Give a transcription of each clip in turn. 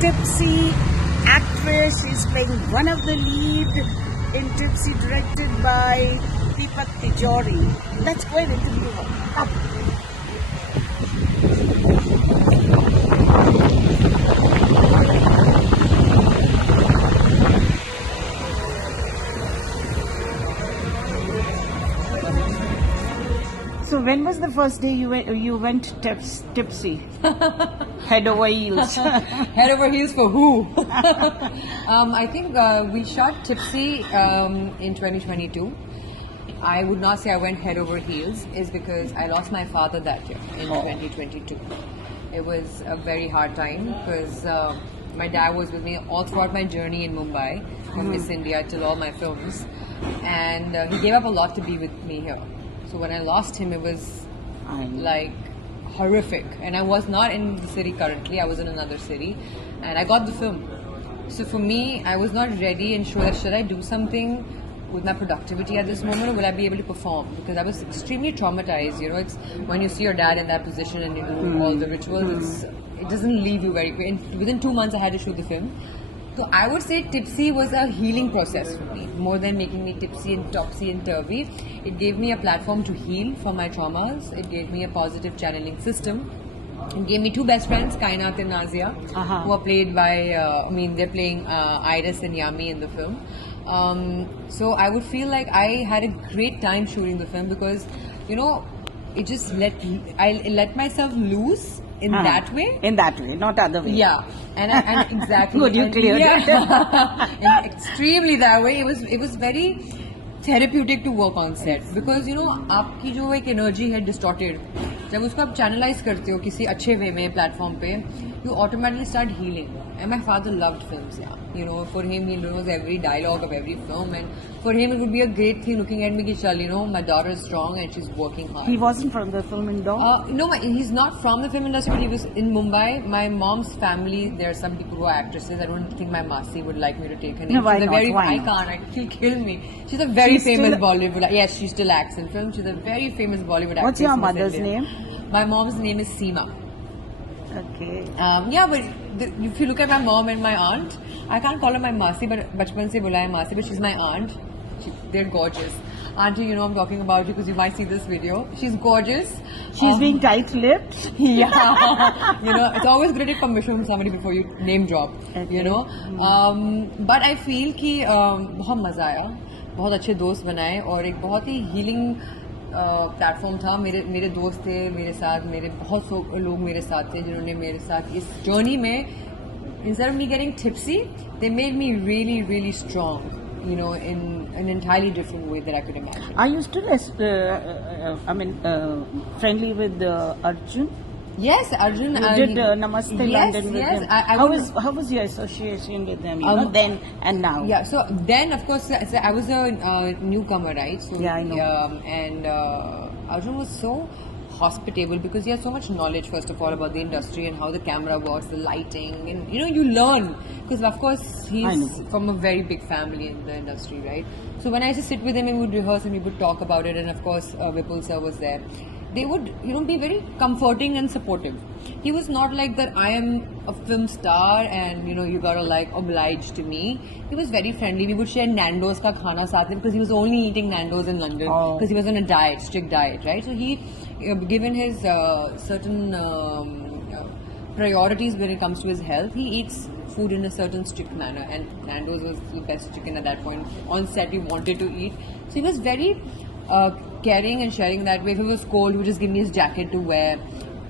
Tipsy actress. She's playing one of the lead in Tipsy, directed by Deepak Tijori. Let's go and interview her. Come. So when was the first day you went tipsy? Head over heels. Head over heels for who? I think we shot Tipsy in 2022. I would not say I went head over heels, is because I lost my father that year in 2022. It was a very hard time because my dad was with me all throughout my journey in Mumbai, from Miss India till all my films, and he gave up a lot to be with me here. So when I lost him, it was like horrific. And I was not in the city currently, I was in another city. And I got the film. So for me, I was not ready and sure that should I do something with my productivity at this moment, or will I be able to perform? Because I was extremely traumatized. You know, it's when you see your dad in that position and you do all the rituals, it doesn't leave you very quick. Within 2 months, I had to shoot the film. So I would say Tipsy was a healing process for me, more than making me tipsy and topsy and turvy. It gave me a platform to heal from my traumas. It gave me a positive channeling system. It gave me 2 best friends, Kainat and Nazia, who are played by, they're playing Iris and Yami in the film. So I would feel like I had a great time shooting the film because, you know, it just I let myself loose in that way. In that way, not other way. Yeah, and exactly. Good, you cleared it. And extremely that way. It was very therapeutic to work on set because you know आपकी जो एक energy है distorted, जब उसको आप channelize करते हो किसी अच्छे way में platform पे, you automatically start healing. And my father loved films, yeah. You know, for him he knows every dialogue of every film, and for him it would be a great thing looking at me कि चल, you know, my daughter is strong and she's working hard. He wasn't from the film industry? No, he's not from the film industry, but he was in Mumbai. My mom's family, there are some people who are actresses. I don't think my Masi would like me to take her name. No, why she's not? Why I not? can't. She'll kill me. She's a very famous Bollywood. Yes, she still acts in films. She's a very famous Bollywood actress. What's your mother's name? My mom's name is Seema. Okay. Yeah, but if you look at my mom and my aunt, I can't call her my Masi, but bachpan se bulaya Masi, but she's my aunt. They're gorgeous. Auntie, you know I'm talking about you because you might see this video. She's gorgeous. She's being tight-lipped? Yeah. You know, it's always great to commission somebody before you name drop, you know. But I feel कि बहुत मज़ा आया, बहुत अच्छे दोस्त बनाए और एक बहुत ही healing प्लेटफॉर्म था. मेरे दोस्त थे मेरे साथ, मेरे बहुत लोग मेरे साथ थे जिन्होंने मेरे साथ इस जर्नी में, instead of me getting tipsy, they made me really, really strong, you know, in an entirely different way that I could imagine. Are you still friendly with Arjun? Yes, Arjun. You did Namaste London with him. How was your association with them, you know, then and now? Yeah, so then, of course, I was a newcomer, right? So, yeah, I know. And Arjun was so hospitable because he has so much knowledge, first of all, about the industry and how the camera works, the lighting, and, you know, you learn. Because, of course, he's from a very big family in the industry, right? So when I used to sit with him, we would rehearse and we would talk about it. And, of course, Vipul sir was there. They would, you know, be very comforting and supportive. He was not like that I am a film star and, you know, you gotta like oblige to me. He was very friendly. We would share Nando's ka khana saath mein because he was only eating Nando's in London because he was on a diet, strict diet, right? So he, given his certain priorities when it comes to his health, he eats food in a certain strict manner, and Nando's was the best chicken at that point. On set, he wanted to eat. So he was very caring and sharing that way. If it was cold, he would just give me his jacket to wear.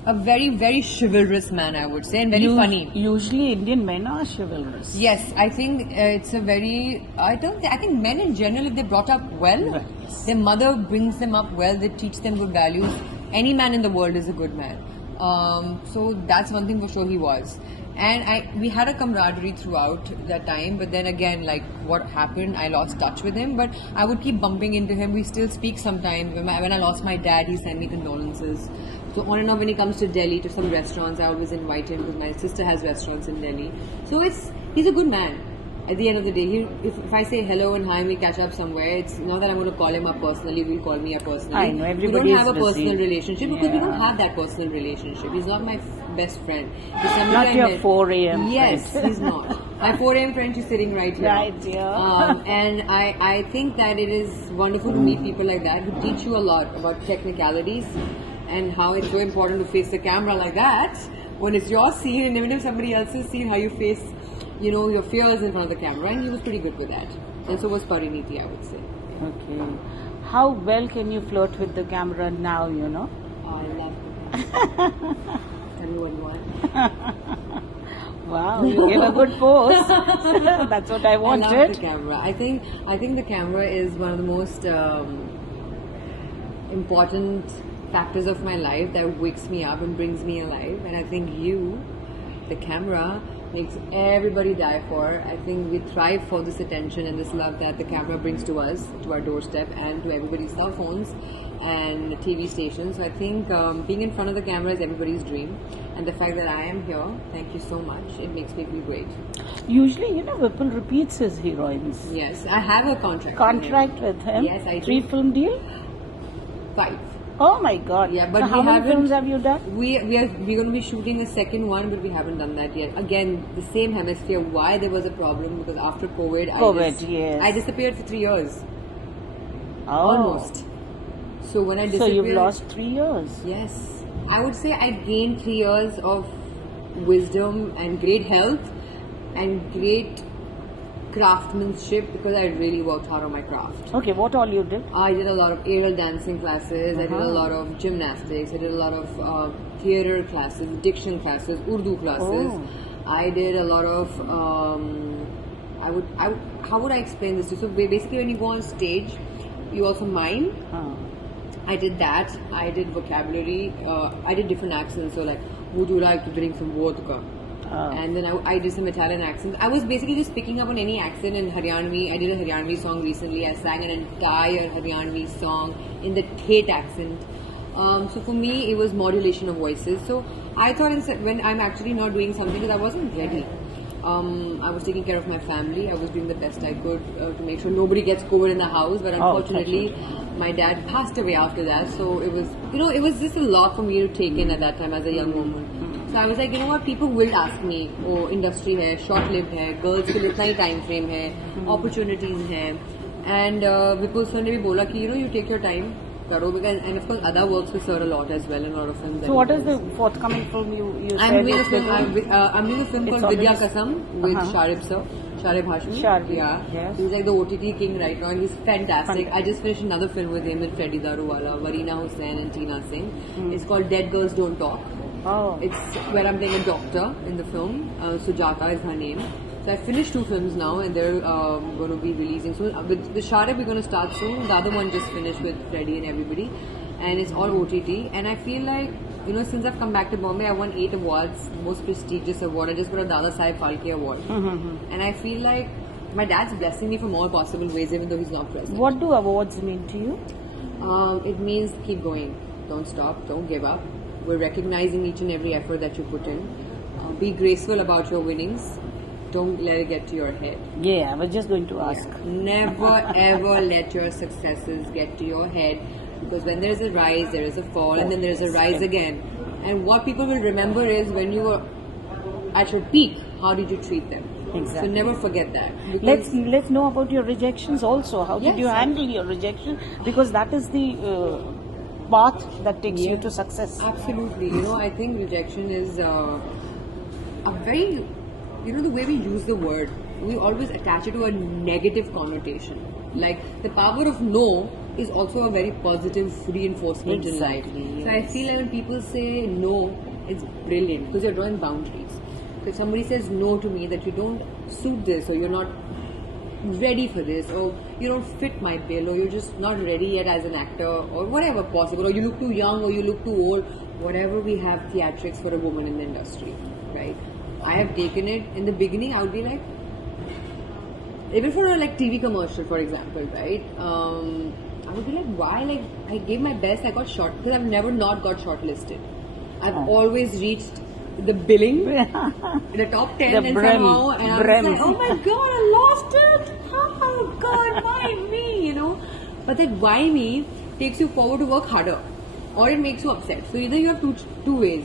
A very, very chivalrous man, I would say, and very funny. Usually Indian men are chivalrous. Yes, I think it's a very, I think men in general, if they're brought up well, their mother brings them up well, they teach them good values. Any man in the world is a good man. So that's one thing for sure he was. And we had a camaraderie throughout that time, but then again, like what happened, I lost touch with him, but I would keep bumping into him. We still speak sometimes. When I lost my dad, he sent me condolences. So on and off, when he comes to Delhi, to some restaurants, I always invite him because my sister has restaurants in Delhi. So he's a good man. at the end of the day, if I say hello and hi and we catch up somewhere, it's not that I'm going to call him up personally, he'll call me up personally. I know, We everybody don't is have a busy. personal relationship because we Yeah. don't have that personal relationship. He's not my best friend. He's somebody Not I your met. 4 a.m. Yes, friend. he's not. My 4 a.m. friend, she's sitting right here. Right here. And I think that it is wonderful to meet people like that who teach you a lot about technicalities and how it's so important to face the camera like that when it's your scene, and even if somebody else's scene, how you face, your fears in front of the camera. And he was pretty good with that. And so was Pariniti, I would say. Okay. How well can you flirt with the camera now, you know? I love the camera. Tell me what you want. Wow, you gave a good pose. That's what I I love wanted. the camera. I think the camera is one of the most important factors of my life that wakes me up and brings me alive. And I think you, the camera, makes everybody die for. I think we thrive for this attention and this love that the camera brings to us, to our doorstep, and to everybody's cell phones and TV stations. So I think being in front of the camera is everybody's dream. And the fact that I am here, thank you so much. It makes me feel great. Usually, Vipul repeats his heroines. Yes, I have a contract. Contract with him? Yes, I do. 3 film deal? 5. Oh my god. Yeah, but so we how many haven't- films have you done? We're going to be shooting a second one, but we haven't done that yet. Again, the same hemisphere. Why there was a problem? Because after COVID, Yes. I disappeared for 3 years, Oh. almost. So when I So disappeared, you've lost 3 years. Yes, I would say I gained 3 years of wisdom and great health and great craftsmanship because I really worked hard on my craft. Okay, what all you did? I did a lot of aerial dancing classes. I did a lot of gymnastics. I did a lot of theater classes, diction classes, Urdu classes. Oh. I did a lot of. How would I explain this to you? So basically, when you go on stage, you also mime. Oh. I did that. I did vocabulary. I did different accents. So like, would you like to drink some vodka? Oh. And then I did some Italian accents. I was basically just picking up on any accent in Haryanvi. I did a Haryanvi song recently. I sang an entire Haryanvi song in the Thet accent. So for me, it was modulation of voices. So I thought when I'm actually not doing something because I wasn't ready. I was taking care of my family. I was doing the best I could to make sure nobody gets COVID in the house. But unfortunately, my dad passed away after that. So it was, it was just a lot for me to take in at that time as a young woman. So I was like, what, people will ask me, oh, industry hai, short-lived hai, girls के लिए इतना ही time frame hai, opportunities hai. And Vipul sir ने भी बोला कि, you take your time, karo, because, and of course, Ada works with sir a lot as well in a lot of films. So what is the forthcoming film you said? I'm doing a it's film. with- I'm doing a film It's called Vidya already- Kasam with Uh-huh. Sharib sir, Sharib Hashmi. Sharib, Yeah, yes. he's like the OTT king right now, and he's fantastic. I just finished another film with him with Freddie Daruwala, Varina Hussain, and Tina Singh. It's called Dead Girls Don't Talk. Oh. It's where I'm playing a doctor in the film. Sujata is her name. So I finished 2 films now, and they're going to be releasing soon. With Sharib, we're going to start soon. The other one just finished with Freddie and everybody, and it's all OTT. And I feel like, since I've come back to Bombay, I won 8 awards, most prestigious award. I just got a Dada Saheb Phalke award, and I feel like my dad's blessing me from all possible ways, even though he's not present. What do awards mean to you? It means keep going, don't stop, don't give up. We're recognizing each and every effort that you put in. Be graceful about your winnings. Don't let it get to your head. Yeah, I was just going to ask. Never ever let your successes get to your head, because when there's a rise, there is a fall, and then there's a rise again. And what people will remember is when you were at your peak, how did you treat them? Exactly. So never forget that. Because Let's know about your rejections also. How did Yes. you handle your rejection? Because that is the path that takes you to success. Absolutely. I think rejection is a very, the way we use the word, we always attach it to a negative connotation. Like the power of no is also a very positive reinforcement Exactly, in life. So I yes. feel like when people say no, it's brilliant because you're drawing boundaries. So if somebody says no to me that you don't suit this, or you're not ready for this, or you don't fit my bill, or you're just not ready yet as an actor, or whatever possible, or you look too young, or you look too old, whatever we have theatrics for a woman in the industry, right? I have taken it in the beginning. I would be like, even for a TV commercial, for example, right? I would be like, why? Like, I gave my best. I got short because I've never not got shortlisted. I've always reached the billing, the top 10, The and brim, somehow, and I was brim. like, oh my god, I lost it. Oh God, why me? You know, but that why me takes you forward to work harder, or it makes you upset. So either you have two ways.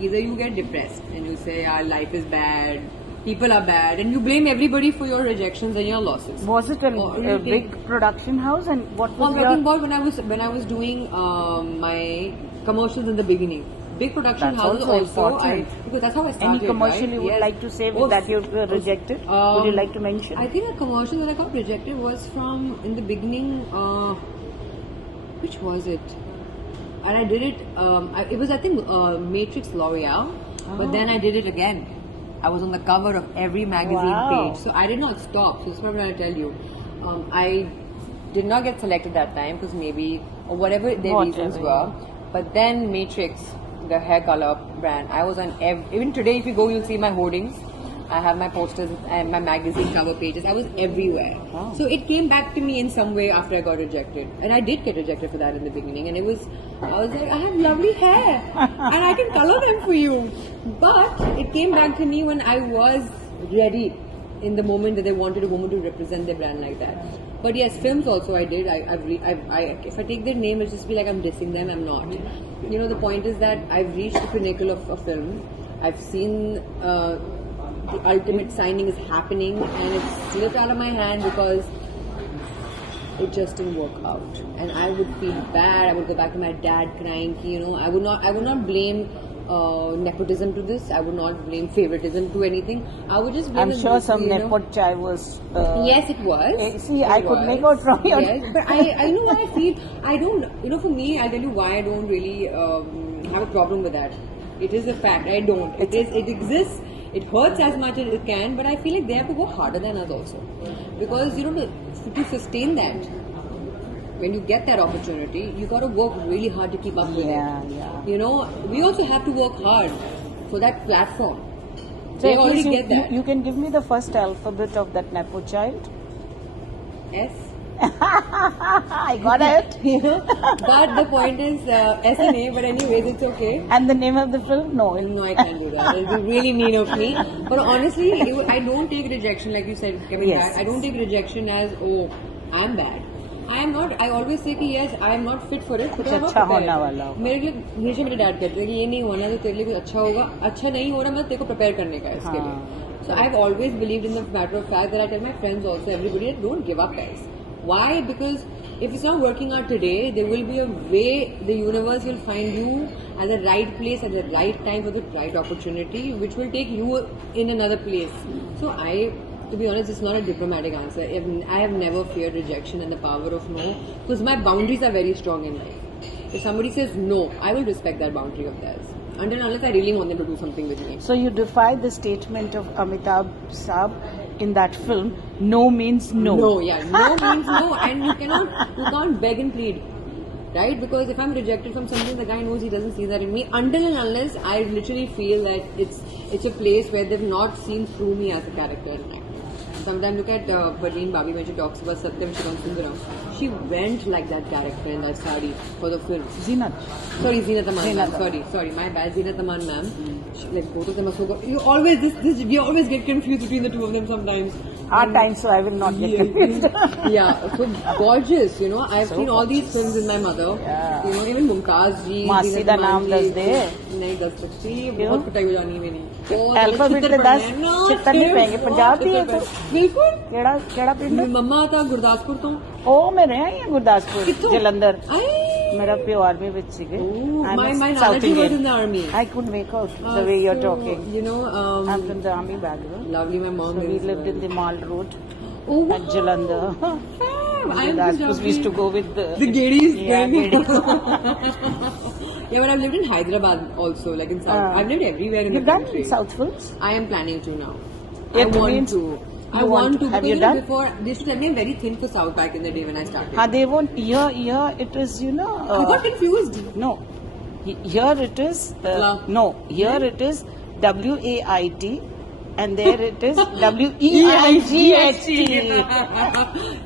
Either you get depressed and you say, "Our life is bad, people are bad," and you blame everybody for your rejections and your losses. Was it a big production house, and what was I'm talking about when I was doing my commercials in the beginning. Big production That's houses also also, important. because that's how I started. Any commercial right? you would Yes. like to say Oh, that you were rejected? Would you like to mention? I think a commercial that I got rejected was from in the beginning. Which was it? And I did it. It was I think Matrix L'Oreal, but then I did it again. I was on the cover of every magazine Wow. page, so I did not stop. So that's what I'm trying to tell you. I did not get selected that time because maybe or whatever their reasons were. But then Matrix, the hair color brand, I was on even today. If you go, you'll see my hoardings. I have my posters and my magazine cover pages. I was everywhere. Wow. So it came back to me in some way after I got rejected. And I did get rejected for that in the beginning. And I was like, I have lovely hair and I can color them for you. But it came back to me when I was ready in the moment that they wanted a woman to represent their brand like that. But yes, films also I did. If I take their name, it'll just be like I'm dissing them. I'm not. You know, the point is that I've reached the pinnacle of a film. I've seen the ultimate signing is happening, and it's slipped out of my hand because it just didn't work out. And I would feel bad. I would go back to my dad crying. You know, I would not blame nepotism to this. I would not blame favoritism to anything. I would just blame. I'm sure some nepot chai was. Yes, it was. See, I could make out from your. Yes, but I know what I feel. I don't. You know, for me, I'll tell you why I don't really have a problem with that. It is a fact. I don't. It exists. It hurts as much as it can, but I feel like they have to go harder than us also, because you know to sustain that. When you get that opportunity, you got to work really hard to keep up with it. Yeah. You know, we also have to work hard for that platform. So They at already least get that. You can give me the first alphabet of that nepo child. S. I got it. But the point is S and A. But anyways, it's okay. And the name of the film? No. No, I can't do that. It'll be really mean of me. But honestly, I don't take rejection like you said, Kevin. Yes. I don't take rejection as I'm bad. I am not. I always say कि yes, I am not fit for it. कुछ but I'm not अच्छा prepared. होने वाला होगा. मेरे लिए हमेशा मेरे डैड कहते हैं कि ये नहीं होना तो तेरे लिए कुछ अच्छा होगा. अच्छा नहीं हो रहा मैं तेरे को प्रिपेयर करने का है इसके लिए. So I've always believed in the matter of fact that I tell my friends also, everybody, that don't give up, guys. Why? Because if it's not working out today, there will be a way the universe will find you at the right place at the right time for the right opportunity, which will take you in another place. So to be honest, it's not a diplomatic answer. I have never feared rejection and the power of no, because my boundaries are very strong in life. If somebody says no, I will respect that boundary of theirs. Unless I really want them to do something with me. So you defy the statement of Amitabh Saab in that film, no means no. No, yeah. No means no, and you can't beg and plead. Right? Because if I'm rejected from something, the guy knows he doesn't see that in me. Until and unless I literally feel that it's a place where they've not seen through me as a character. Sometimes look at Parveen Babi when she talks about Satyam Shivam Sundaram. She went like that character in that sari for the film. Zeenat. Sorry, Zeenat Aman ma'am. Sorry, my bad. Zeenat Aman ma'am. Like both of them are so good. We always get confused between the two of them sometimes. Our time, so I will not get confused. Yeah, so gorgeous, you know. I've seen all these films with my mother. Yeah. You know, even Mumtaz ji. मासी दा नाम दस दे. नहीं दस सकती. बहुत पिटाई हो जानी मेरी. Alphabet में 10 छितर नहीं पाएंगे. पंजाब भी है तो. बिल्कुल. केड़ा पिंड? मम्मा था गुरदासपुर तो. ओ मैं रहा ही गुरदासपुर जलंधर. Ay. मेरा प्यो army with sige. My Nana ji was in the army. I couldn't make out the way you're talking. You know, I'm from the army background. Lovely, my mom. So we lived in the Mall Road Oh, at Jalandhar. Gurudaspur, we used to go with the Gedis. Yeah, Gedis. Yeah, but I've lived in Hyderabad also, like in South. I've lived everywhere in You've the done country. South films? I am planning to now. Yeah, I want means to. I you want to. Have Because you done? before, they used to tell me I'm very thin for South back in the day when I started. They won't. Here it is, you know. I got confused. No. Here it is. No. Here it is WAIT. And there it is WEIGHT.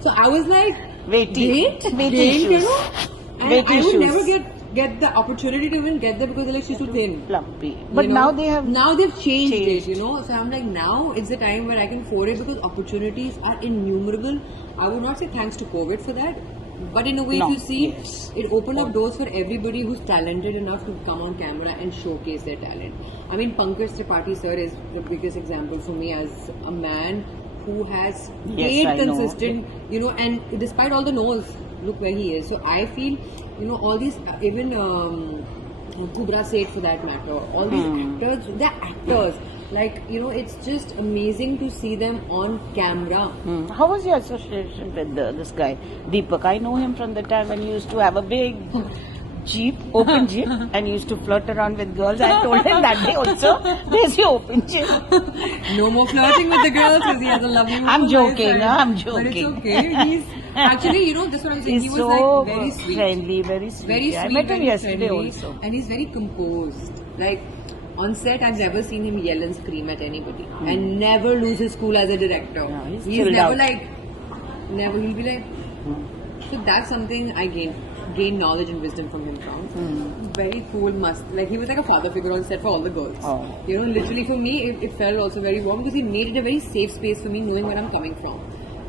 So I was like, Weighty. Weight issues. And I would never get get the opportunity to even get there because they're like she's too thin. Plumpy. You But know? now they have now they've changed it, changed. you know. So I'm like, now it's the time where I can afford it because opportunities are innumerable. I would not say thanks to COVID for that, but in a way, No, if you see, yes. it opened up doors for everybody who's talented enough to come on camera and showcase their talent. I mean, Pankaj Tripathi sir is the biggest example for me as a man who has stayed I know. consistent, you know, and despite all the no's, look where he is. So I feel, you know, all these, even Kubra Seth for that matter, all these actors, they're actors. Like, you know, it's just amazing to see them on camera. How was your association with this guy, Deepak? I know him from the time when he used to have a big jeep, open jeep, and he used to flirt around with girls. I told him that day also, there's your open jeep. No more flirting with the girls because he has a lovely woman. I'm joking, by his I'm side. joking. But it's okay. He's actually, you know, that's what I'm saying. He's He was so like very sweet. friendly, very sweet. Very Yeah, sweet. I met him very yesterday friendly, also. and he's very composed. Like on set, I've never seen him yell and scream at anybody, and never lose his cool as a director. No, he's he's chilled never out. like, never. He'll be like. So that's something I gained knowledge and wisdom from him from. Very cool, like he was like a father figure on set for all the girls. Oh. You know, literally for me, it felt also very warm because he made it a very safe space for me, knowing where I'm coming from.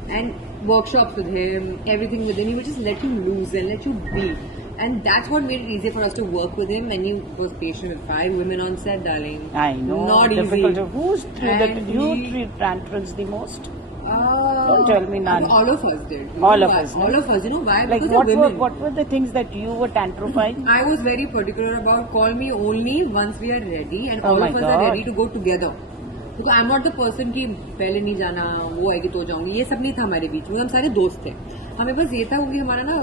And workshops with him, everything with him, he would just let you loose and let you be. And that's what made it easier for us to work with him. And he was patient with 5 women on set, darling. I know. Not difficult. easy. Who's And you he- treat tantrums the most? Don't tell me none. All of us did. You All know of why? us, no? All of us. You know why? Like Because what they're were women. the things that you were tantrifying? I was very particular about call me only once we are ready and Oh all my of us God. are ready to go together. Because I'm not the person कि पहले नहीं जाना वो आएगी तो जाऊंगी ये सब नहीं था हमारे बीच में हम सारे दोस्त थे हमें बस ये था क्योंकि हमारा ना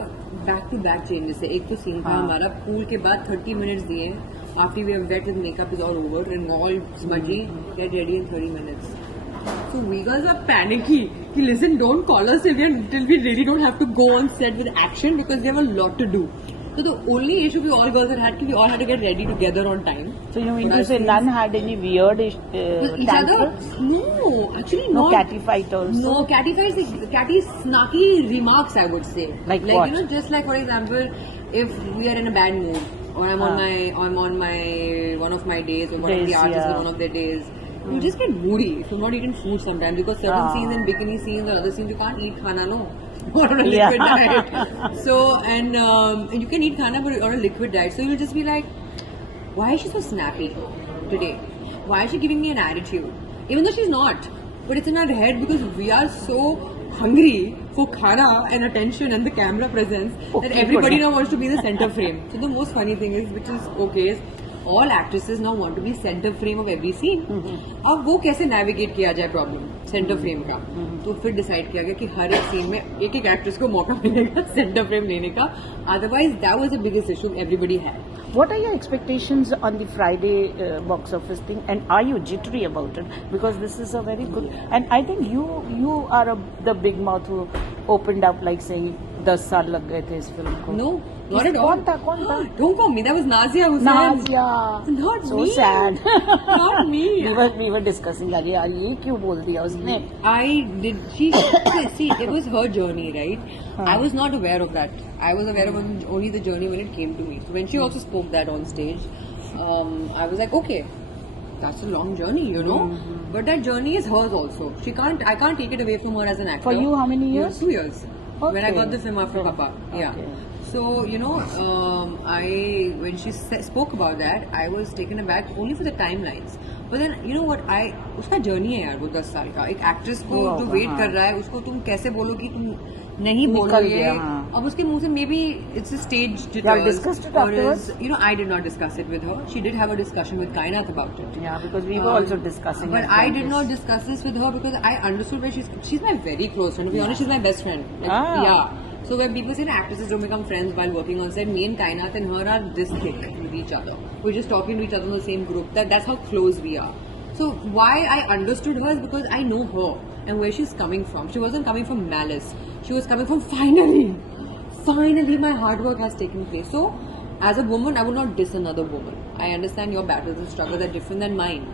बैक टू बैक चेंजेस है एक तो सीन था हमारा पूल के बाद 30 मिनट्स दिए after we have wet with makeup is all over and all smudgy get ready in 30 minutes So we girls are panicky. Listen, don't call us till we really don't have to go on set with action because we have a lot to do. So the only issue we all girls had we all had to get ready together on time. So you mean But to I say think- none had any weird With each other? tantrums? No, actually No not. catty fight also? No, catty snarky remarks I would say. Like what? what? You know, just like for example, if we are in a bad mood or I'm on my one of my days or one of Days, the artists yeah. on one of their days. You just get moody if you're not eating food sometimes because certain scenes and bikini scenes or other scenes you can't eat khana no or on a liquid diet. So and you can eat khana but on a liquid diet. So you'll just be like, why is she so snappy today? Why is she giving me an attitude? Even though she's not, but it's in our head because we are so hungry for khana and attention and the camera presence that everybody now wants to be the center frame. So the most funny thing is, which is okay, is all actresses now want to be center frame of every scene. अब वो कैसे navigate किया जाए problem center frame का तो फिर decide किया गया कि हर एक scene में एक एक actress को मौका मिलेगा center frame लेने का otherwise that was the biggest issue everybody had. What are your expectations on the Friday box office thing, and are you jittery about it? Because this is a very good, and I think you are the big mouth who opened up like saying 10 साल लग गए थे इस film को. No, not at all. कौन था? Don't call me. That was Nazia who said. Nazia. Not So me. sad. Not me. we were discussing अरे यार ये क्यों बोल दिया उसने? I did. See, it was her journey, right? I was not aware of that. I was aware of only the journey when it came to me. So when she also spoke that on stage, I was like, okay, that's a long journey, you know. But that journey is hers also. I can't take it away from her as an actor. For you, how many years? 2 years. When I Okay. got the film after Papa. Yeah. Okay. So you know, when she spoke about that, I was taken aback only for the timelines. But then you know what? उसका journey है यार वो 10 साल का एक actress को जो wait कर रहा है उसको तुम कैसे बोलो कि तुम नहीं बोलोगे अब उसके मुंह से maybe it's a stage You discussed it afterwards? you know I did not discuss it with her. She did have a discussion with Kainat about it. Yeah, because we were also discussing. But it I like did this. not discuss this with her because I understood where she's my very close friend. To be honest, she's my best friend. Like, Ah. Yeah. So when people say that actresses don't become friends while working on set, me and Kainat and her are this thick with each other. We're just talking to each other in the same group. That's how close we are. So why I understood her is because I know her and where she's coming from. She wasn't coming from malice. She was coming from finally my hard work has taken place. So as a woman, I would not diss another woman. I understand your battles and struggles are different than mine.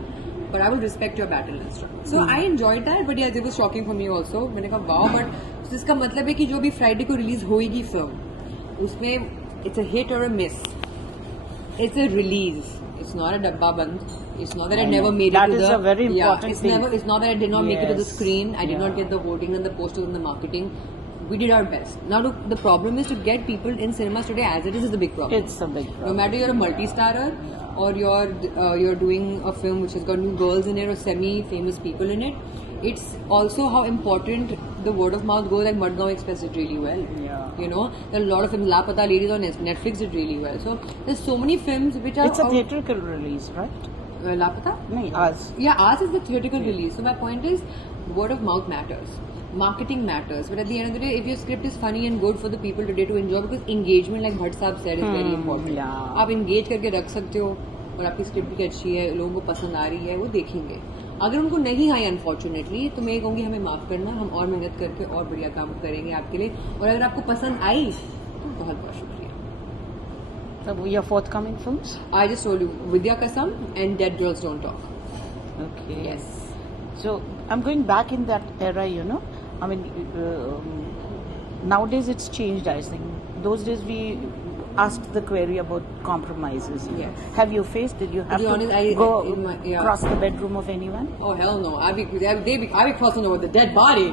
But I will respect your battle and struggle. So I enjoyed that, but yeah, it was shocking for me also. मैंने कहा wow, but इसका मतलब है कि जो भी Friday को release होएगी film, उसमें it's a hit or a miss. it's a release. It's not a dabba band. It's not that I never made That it to is the... a very important it's thing. It's not that I did not make it to the Yes. screen. I did not Yeah. get the hoarding and the posters and the marketing. We did our best. Now the problem is to get people in cinemas today as it is the big problem. It's a big No problem. matter you're a multi-starrer or you're doing a film which has got new girls in it or semi-famous people in it, it's also how important the word of mouth goes. Like Madgaon Express did really well. Yeah. You know, there are a lot of films. Lapata Ladies on Netflix did really well. So there's so many films which are It's a theatrical release, right? Lapata. No, ours. Yeah, ours is the theatrical release. So my point is, word of mouth matters. Marketing matters. But at the end of the day, if your script is funny and good for the people today to enjoy, because engagement, like Bhatt Saab said, is very important. yeah. आप engage करके रख सकते हो और आपकी script भी अच्छी है, लोगों को पसंद आ रही है, वो देखेंगे. अगर उनको नहीं आई अनफॉर्चुनेटली, तो मैं ये कहूँगी हमें माफ करना, हम और मेहनत करके और बढ़िया काम करेंगे आपके लिए. और अगर आपको पसंद आई, तो बहुत बहुत शुक्रिया. So your forthcoming films? I just told you, Vidya Kasam and Dead Girls Don't Talk. Okay. Yes. So I'm going back in that era, you know. I mean, nowadays it's changed, I think. Those days we asked the query about compromises. You know. Yes. Have you faced? Did you have be to honest, go yeah. cross the bedroom of anyone? Oh hell no! I be crossing over the dead body.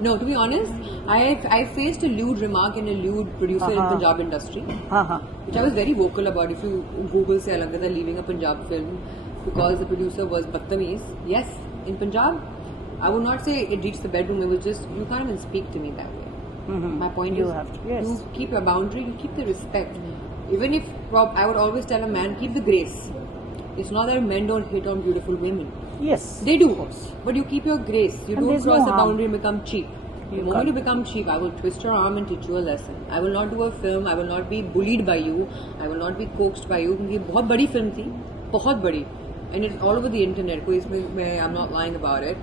No, to be honest, I faced a lewd remark in a lewd producer in Punjab industry, Uh-huh. which I was very vocal about. If you Google say Alangada leaving a Punjab film because the producer was Badtameez. Yes, in Punjab, I would not say it reached the bedroom. It was just you can't even speak to me that way. My point You is, have to, yes. you keep your boundary, you keep the respect. Even if I would always tell a man, keep the grace. It's not that men don't hit on beautiful women. Yes. They do, but you keep your grace. You And don't there's no cross the harm. boundary and become cheap. The You moment can't. you become cheap, I will twist your arm and teach you a lesson. I will not do a film. I will not be bullied by you. I will not be coaxed by you. क्योंकि ये बहुत बड़ी film थी, बहुत बड़ी, and it's all over the internet. कोई इसमें I'm not lying about it.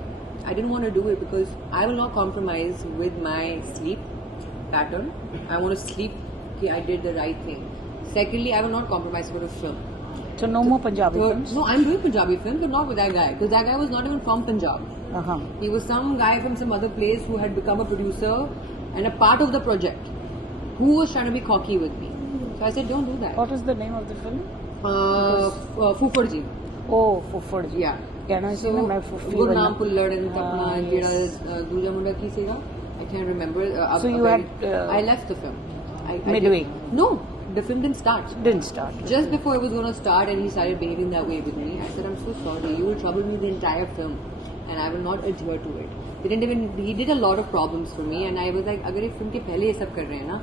I didn't want to do it because I will not compromise with my sleep pattern. I want to sleep. Okay, I did the right thing. Secondly, I will not compromise for a film. So no more Punjabi So, films? no, I'm doing Punjabi films, but not with that guy. Because that guy was not even from Punjab. Uh-huh. He was some guy from some other place who had become a producer and a part of the project, who was trying to be cocky with me. So I said, don't do that. What is the name of the film? Fufarji. Oh, Fuffarji. Yeah. कहना So, चाहिए ना मैं फुफ्फी Gurnaam बनना. Pullad and अपना yes. जेड़ा दूजा मुंडा की सीगा? I can't remember. So you had, I left the film. I midway? did- No, the film didn't start. Didn't start. Just before it was going to start and he started behaving that way with me, I said, I'm so sorry, you will trouble me the entire film and I will not adhere to it. He did a lot of problems for me and I was like, अगर ये film के पहले ये सब कर रहे हैं ना,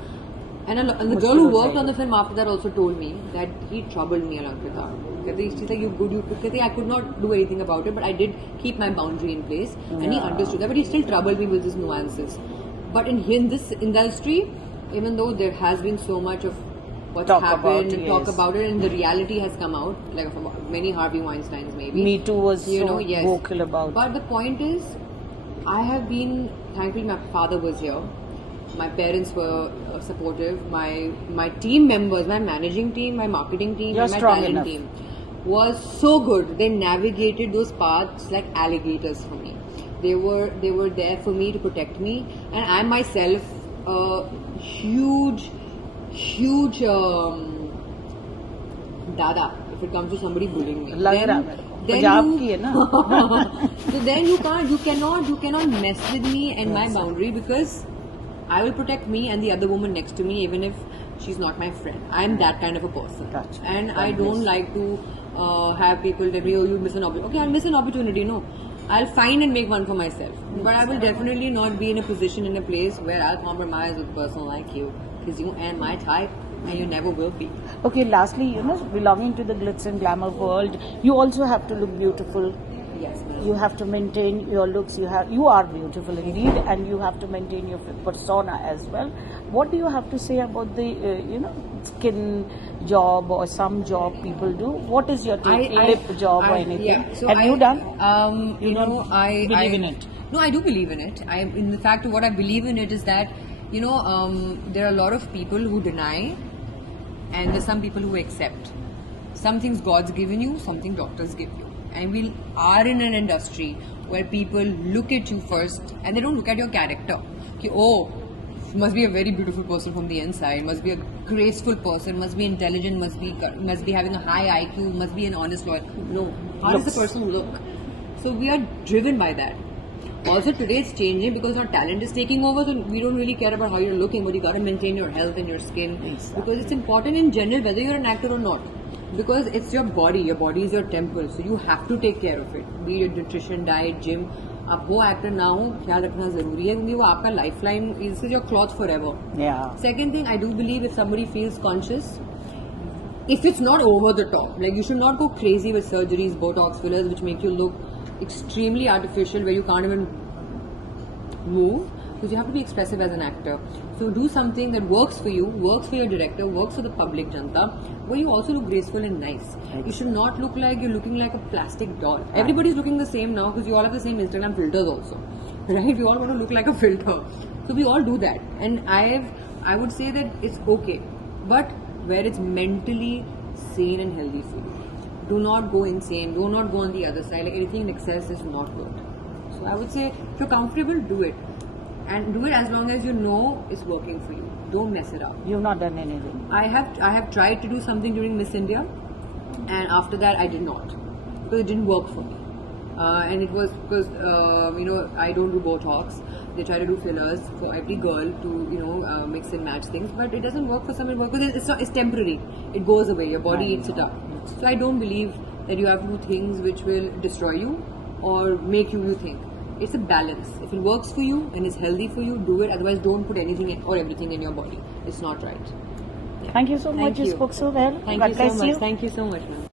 and the girl who worked on the film after that also told me that he troubled me along with her. She's like, I could not do anything about it, but I did keep my boundary in place and he understood that, but he still troubled me with his nuances. But in this industry, even though there has been so much of what's Talk happened, about, talk yes. about it, and the reality has come out, like of many Harvey Weinsteins maybe. Me Too was You so know, yes. vocal about. But the point is, I have been, thankfully my father was here. My parents were supportive. My team members, my managing team, my marketing team, You're and my strong talent enough. team was so good. They navigated those paths like alligators for me. They were there for me to protect me, and I myself, huge dada. If it comes to somebody bullying me, लग रहा है मेरे को. पंजाब की है ना. so then you cannot mess with me and my boundary, because I will protect me and the other woman next to me even if she's not my friend. I am that kind of a person. Gotcha. And I don't like to have people tell me, oh, you miss an opportunity. Okay, I'll miss an opportunity. No, I'll find and make one for myself. But I will definitely not be in a position, in a place where I'll compromise with a person like you, because you ain't my type and you never will be. Okay, lastly, belonging to the glitz and glamour world, you also have to look beautiful. Yes. You have to maintain your looks. You are beautiful indeed, and you have to maintain your persona as well. What do you have to say about the skin job or some job people do? What is your take? Lip job or anything? Yeah. So have you done? I believe in it? No, I do believe in it. In the fact of what I believe in it is that there are a lot of people who deny, and there's some people who accept. Some things God's given you, something doctors give you. And we are in an industry where people look at you first and they don't look at your character. Oh, must be a very beautiful person from the inside, must be a graceful person, must be intelligent, must be having a high IQ, must be an honest lawyer. No. How does the person look? So we are driven by that. Also today it's changing because our talent is taking over, so we don't really care about how you're looking, but you gotta maintain your health and your skin. Exactly. Because it's important in general whether you're an actor or not. Because it's your body is your temple, so you have to take care of it. Be it nutrition, diet, gym. आप वो actor ना हो, ख्याल रखना जरूरी है क्योंकि वो आपका life line is your cloth for ever. Yeah. Second thing, I do believe if somebody feels conscious, if it's not over the top, like you should not go crazy with surgeries, Botox, fillers, which make you look extremely artificial, where you can't even move, because you have to be expressive as an actor. So do something that works for you, works for your director, works for the public janta, where you also look graceful and nice. You should not look like you're looking like a plastic doll. Everybody's looking the same now because you all have the same Instagram filters also, right? We all want to look like a filter. So we all do that, and I would say that it's okay, but where it's mentally sane and healthy for you. Do not go insane. Do not go on the other side. Like anything in excess is not good. So I would say if you're comfortable, do it. And do it as long as you know it's working for you. Don't mess it up. You've not done anything. I have tried to do something during Miss India, and after that I did not because it didn't work for me. And it was because I don't do Botox. They try to do fillers for every girl to mix and match things, but it doesn't work for some. It works because it's temporary. It goes away. Your body eats it up. So I don't believe that you have to do things which will destroy you or make you think. It's a balance. If it works for you and it's healthy for you, do it. Otherwise, don't put anything or everything in your body. It's not right. Thank you so much. Thank You you. spoke so well. Thank God you so bless much. you. Thank you so much, ma'am.